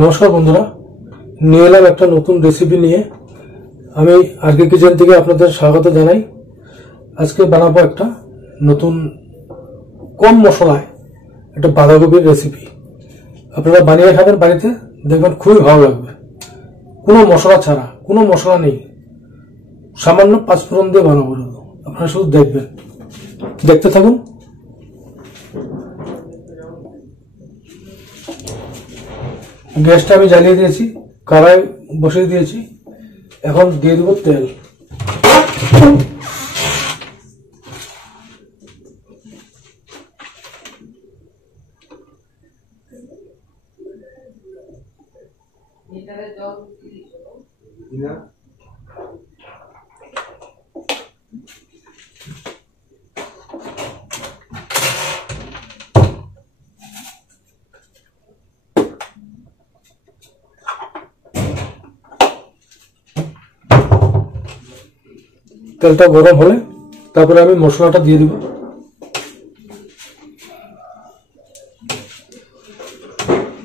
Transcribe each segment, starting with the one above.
নমস্কার বন্ধুরা, নিয়ে এলাম একটা নতুন রেসিপি নিয়ে। আমি আরকে কিচেন থেকে আপনাদের স্বাগত জানাই। আজকে বানাবো একটা নতুন কম মশলায় একটা বাঁধাকপির রেসিপি। আপনারা বানিয়ে খাবেন বাড়িতে, দেখবেন খুবই ভালো লাগবে। কোনো মশলা ছাড়া, কোনো মশলা নেই, সামান্য পাঁচফোড়ন দিয়ে বানাবো। আপনারা শুধু দেখবেন, দেখতে থাকুন। গ্যাসটা আমি জ্বালিয়ে দিয়েছি, কড়াই বসিয়ে দিয়েছি। এখন দিয়ে দেবো তেল। তেলটা গরম হলে তারপরে আমি মশলাটা দিয়ে দিব।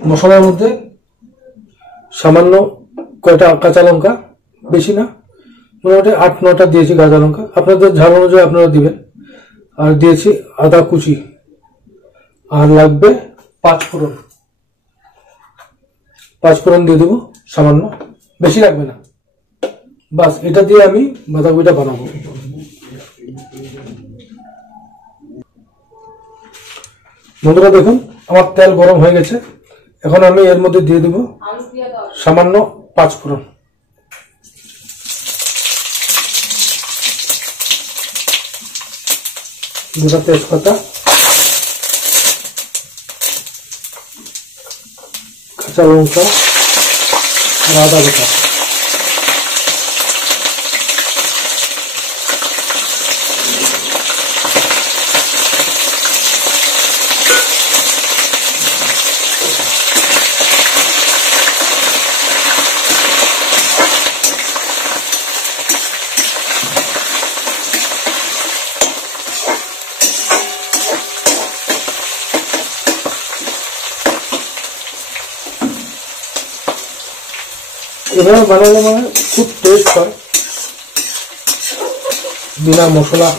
মশলার মধ্যে সামান্য কয়টা কাঁচা লঙ্কা, বেশি না, মোটামুটি 8-9টা দিয়েছি কাঁচা লঙ্কা, আপনাদের ঝাল অনুযায়ী আপনারা দিবেন। আর দিয়েছি আদা কুচি, আর লাগবে পাঁচফোড়ন। পাঁচফোড়ন দিয়ে দেবো সামান্য, বেশি লাগবে না। বাস, এটা দিয়ে আমি বাঁধাকপিটা বানাবো। বন্ধুরা দেখুন, আমার তেল গরম হয়ে গেছে। এখন আমি এর মধ্যে দিয়ে দেব সামান্য পাঁচফোড়ন, দুটা তেজপাতা, কাঁচা লঙ্কা আর আদা বাটা। এভাবে বানালে মানে খুব টেস্ট হয়, বিনা মশলা।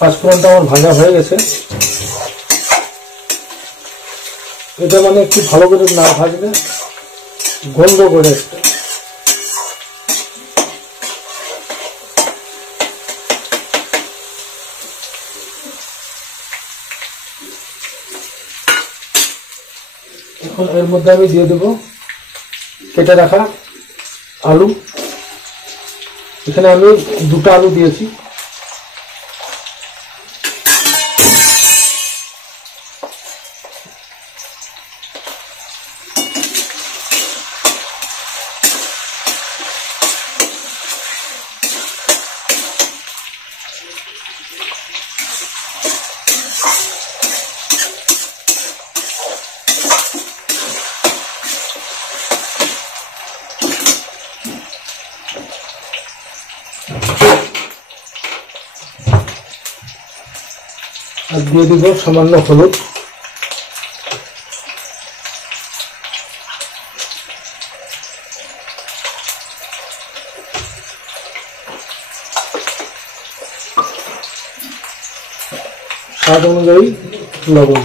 পাঁচফোড়নটা আমার ভাজা হয়ে গেছে। এটা মানে একটু ভালো করে না ভাজলে গন্ধ করে একটা। এখন এর মধ্যে আমি দিয়ে দেবো কেটে রাখা আলু। এখানে আমি 2টা আলু দিয়েছি। আর দিয়ে দিব সামান্য হলুদ। স্বাদ অনুযায়ী লবণ।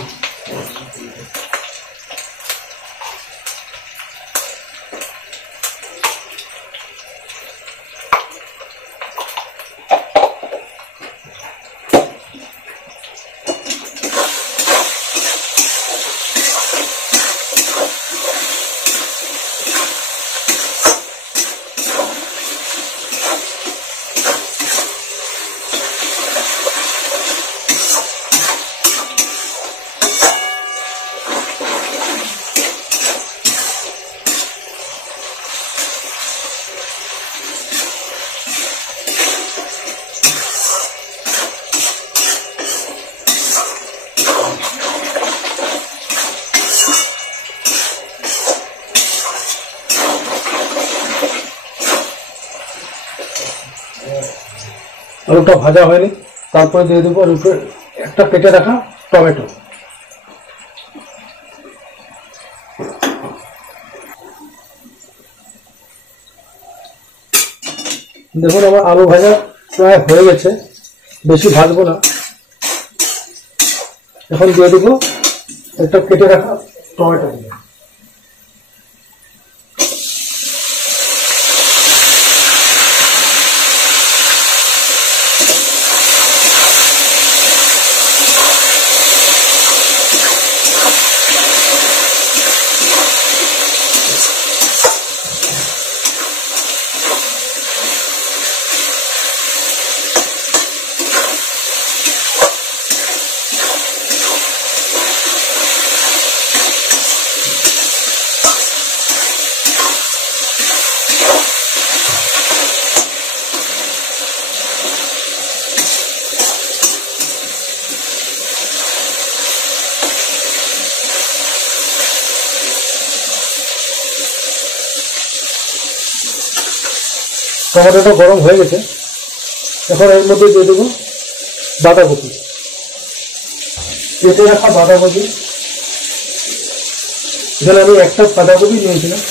আলুটা ভাজা হয়নি, তারপরে দিয়ে দেবো আর উপরে একটা কেটে রাখা টমেটো। দেখুন আমার আলু ভাজা প্রায় হয়ে গেছে, বেশি ভাজবো না। এখন দিয়ে দেবো একটা কেটে রাখা টমেটো। টমেটোটা গরম হয়ে গেছে, এখন এর মধ্যে দিয়ে দেবো বাঁধাকপি, কেটে রাখা বাঁধাকপি। এখানে আমি একটা বাঁধাকপি নিয়েছিলাম।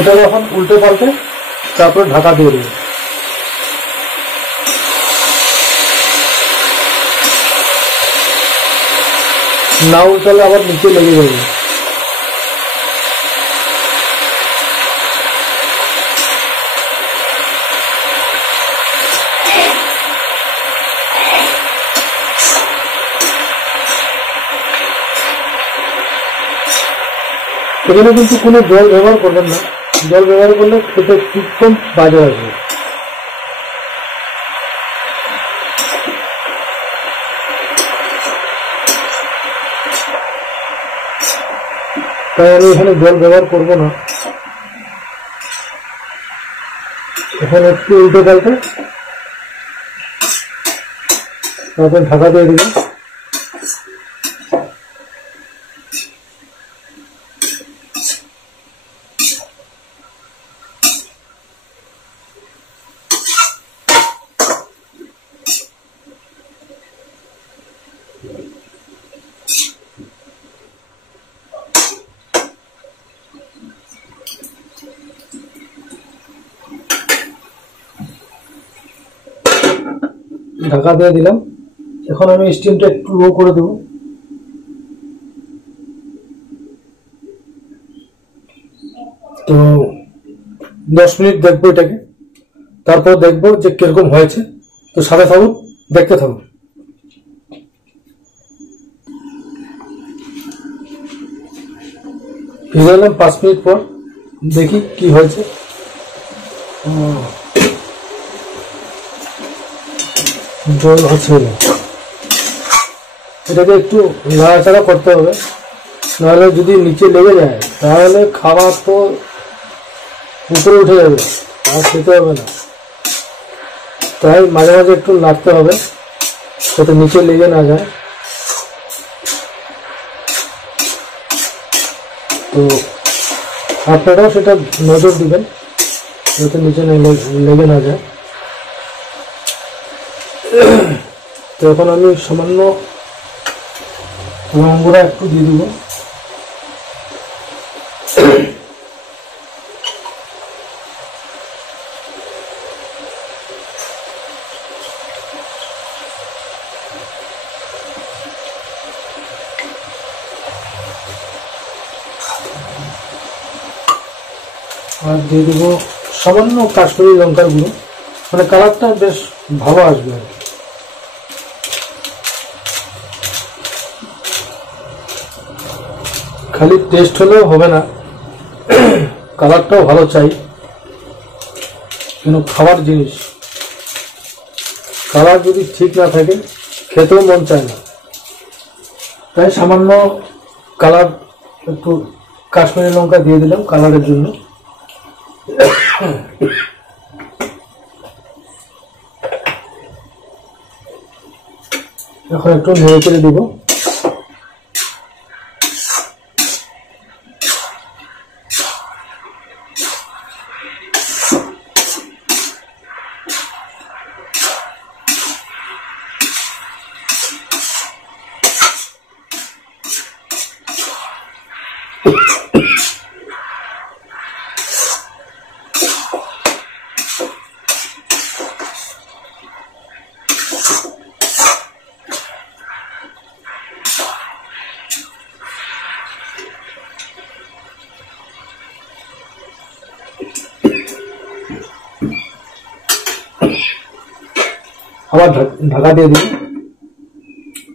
এটা যখন উল্টে পাল্টে তারপরে ঢাকা দিয়ে দেবে। না উল্টালে আবার নিচে লেগে যাবে। এখানে কিন্তু কোনো জল ব্যবহার করবেন না, জল ব্যবহার করলে খেতে খুব বাজে আসবে। তাই আমি এখানে জল ব্যবহার করব না। এখানে একটু উল্টে পাল্টে তারপর ঢাকা দিয়ে দিলাম। ঢাকা দিয়ে দিলাম। এখন আমি স্টিমটা একটু লো করে দেব। তো 10 মিনিট দেখবো এটাকে, তারপর দেখবো যে কিরকম হয়েছে। তো সাথে থাকুন, দেখতে থাকুন। ফিরে এলাম 5 মিনিট পর, দেখি কি হয়েছে। জল হচ্ছে না, এটাকে একটু নাড়াচাড়া করতে হবে, নাহলে যদি নিচে লেগে যায় তাহলে খাবার তো উপরে উঠে যাবে আর খেতে হবে না। তাই মাঝে মাঝে একটু নাড়তে হবে যাতে নিচে লেগে না যায়। তো আপনারাও সেটা নজর দিবেন যাতে নিচে লেগে না যায়। তো এখন আমি সামান্য লবঙ্গ গুঁড়া একটু দিয়ে দিব। আর দিয়ে দেবো সামান্য কাশ্মীরি লঙ্কার গুঁড়ো, মানে কালারটা বেশ ভালো আসবে আর কি। খালি টেস্ট হলেও হবে না, কালারটাও ভালো চাই, কিন্তু খাবার জিনিস কালার যদি ঠিক না থাকে খেতেও মন চায় না। তাই সামান্য কালার, একটু কাশ্মীরি লঙ্কা দিয়ে দিলাম কালারের জন্য। এখন একটু নেড়ে চেড়ে দিব। আবার ঢাকা দিয়ে দিই,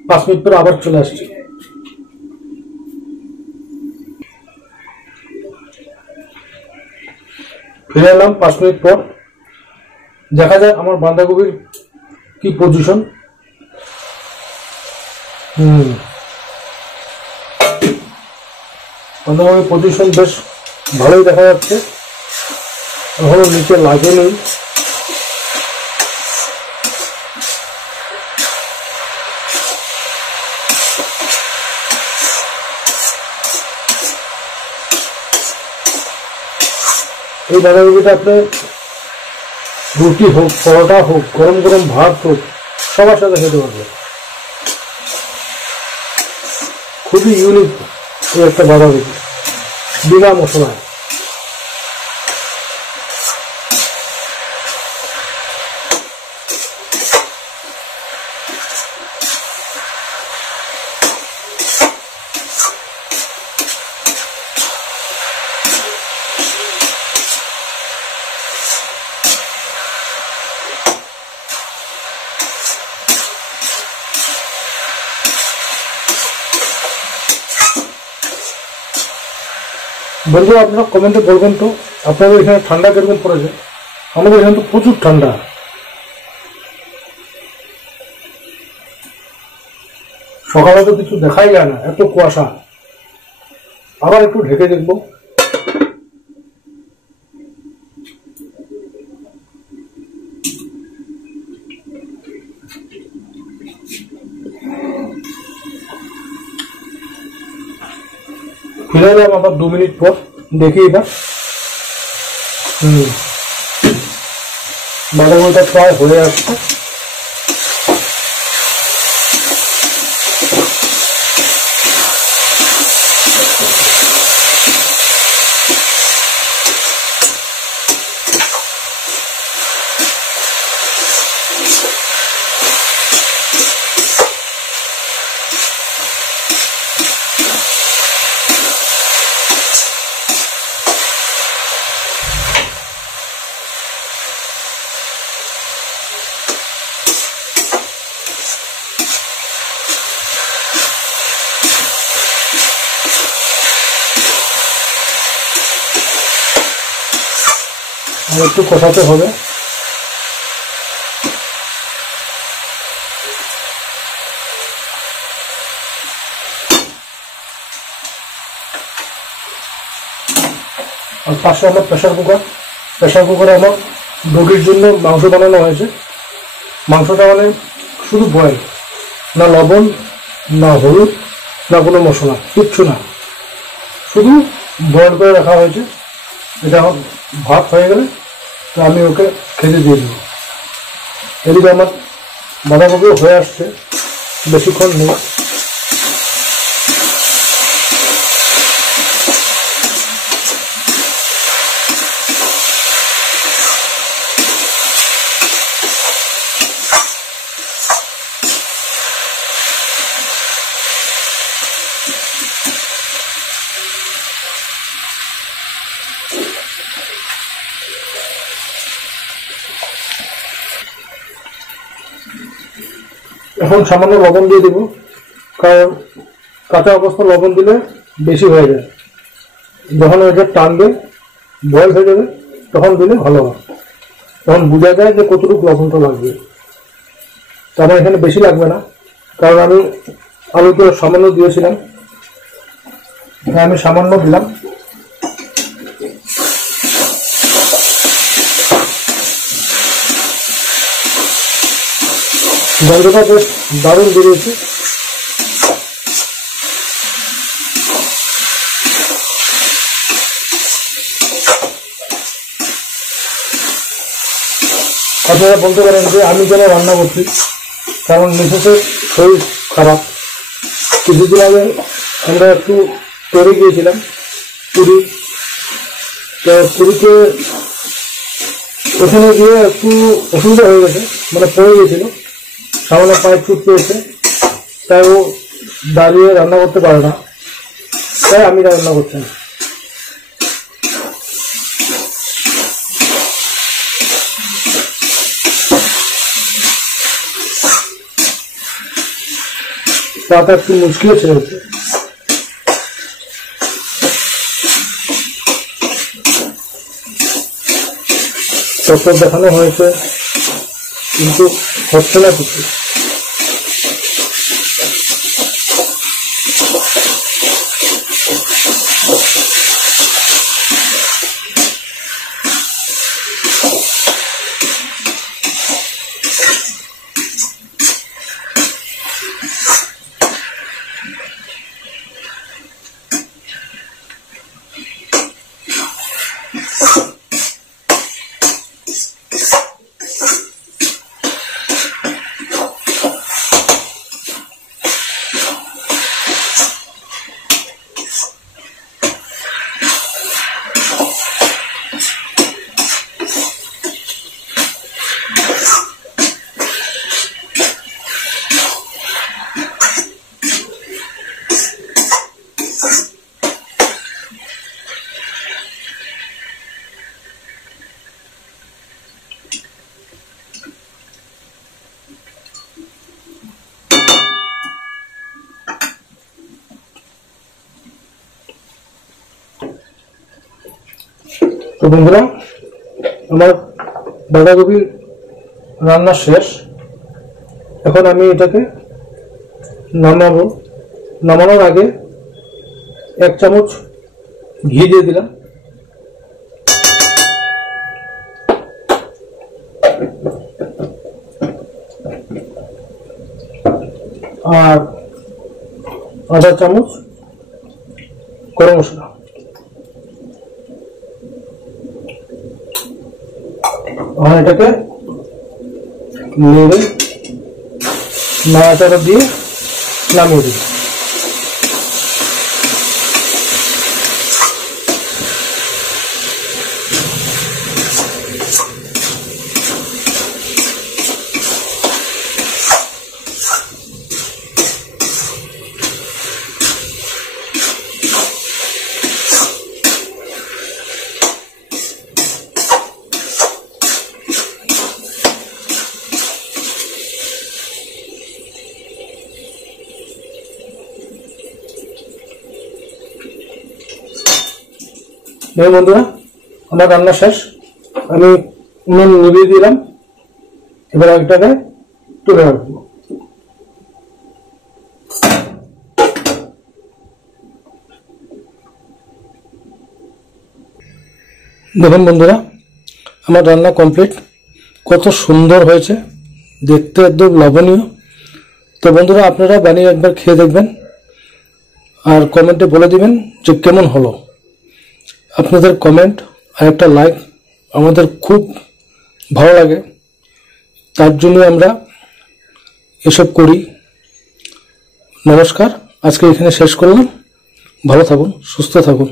5 মিনিট পর আবার চলে আসছি। ফিরে এলাম 5 মিনিট পর। দেখা যাক আমার বাঁধাকপির কি পজিশন। বাঁধাকপির পজিশন বেশ ভালোই দেখা যাচ্ছে, এখনো নিচে লাগেনি। এই বাঁধাকপিটা আপনি রুটি হোক, পরোটা হোক, গরম গরম ভাত হোক, সবার সাথে খেতে পারবে। খুবই ইউনিক এই একটা বাঁধাকপি, বিনা মশলায়। বন্ধু, আপনারা কমেন্টে বলবেন তো আপনাদের এখানে ঠান্ডা কিরকম পড়েছে। আমাদের এখানে তো প্রচুর ঠান্ডা। সকালে তো কিছু দেখাই যায় না, এত কুয়াশা। আবার একটু ঢেকে দেখবো। ফিরে এলাম আবার 2 মিনিট পর, দেখি এটা। বাঁধাকপিটা প্রায় হয়ে আসছে। একটু কষাতে হবে। আর পাশে আমার প্রেসার কুকারে আমার রুটির জন্য মাংস বানানো হয়েছে। মাংসটা মানে শুধু বয়েল, না লবণ, না হলুদ, না কোনো মশলা, কিচ্ছু না, শুধু বয়েল করে রাখা হয়েছে। এটা ভাত হয়ে গেলে তো আমি ওকে খেতে দিয়ে দেবো। এদিকে আমার বাঁধাকপিও হয়ে আসছে, বেশিক্ষণ নেই। এখন সামান্য লবণ দিয়ে দিব, কারণ কাঁচা অবস্থা লবণ দিলে বেশি হয়ে যায়। যখন ওইটা টানবে বয়েল হয়ে যাবে তখন দিলে ভালো হয়, তখন বোঝা যায় যে কতটুকু লবণটা লাগবে। তো আমার এখানে বেশি লাগবে না, কারণ আমি আলুতে সামান্য দিয়েছিলাম, আমি সামান্য দিলাম। গন্ধটা বেশ দারুণ বেরিয়েছে। আপনারা বলতে পারেন যে আমি কেন রান্না করছি, কারণ মিসেসের শরীর খারাপ। কিছুদিন আগে আমরা একটু ট্যুরে গিয়েছিলাম, পুরী। তো পুরীতে ওখানে গিয়ে একটু অসুবিধা হয়ে গেছে, মানে পড়ে গিয়েছিল, সামান্য পায়ে চুট পেয়েছে, তাই ও দাঁড়িয়ে রান্না করতে পারে না, তাই আমি রান্না করছি না। তাতে একটু মুশকিল ছেড়েছে। ডক্টর দেখানো হয়েছে, কিন্তু হচ্ছে না কিছু। তো বন্ধুরা, আমার বাঁধাকপি রান্না শেষ। এখন আমি এটাকে নামাবো। নামানোর আগে 1 চামচ ঘি দিয়ে দিলাম, আর আধা চামচ গরম মশলা। আর এটাকে নেড়ে নাড়াচাড়া দিয়ে নামিয়ে দিই। বন্ধুরা, আমার রান্না শেষ। আমি উনুন নিভিয়ে দিলাম, এবার একটাকে তুলে রাখবো। দেখুন বন্ধুরা, আমার রান্না কমপ্লিট। কত সুন্দর হয়েছে, দেখতে একদম লোভনীয়। তো বন্ধুরা, আপনারা বানিয়ে একবার খেয়ে দেখবেন আর কমেন্টে বলে দিবেন যে কেমন হলো। আপনাদের কমেন্ট আর একটা লাইক আমাদের খুব ভালো লাগে, তার জন্য আমরা এসব করি। নমস্কার, আজকে এখানে শেষ করলাম। ভালো থাকুন, সুস্থ থাকুন।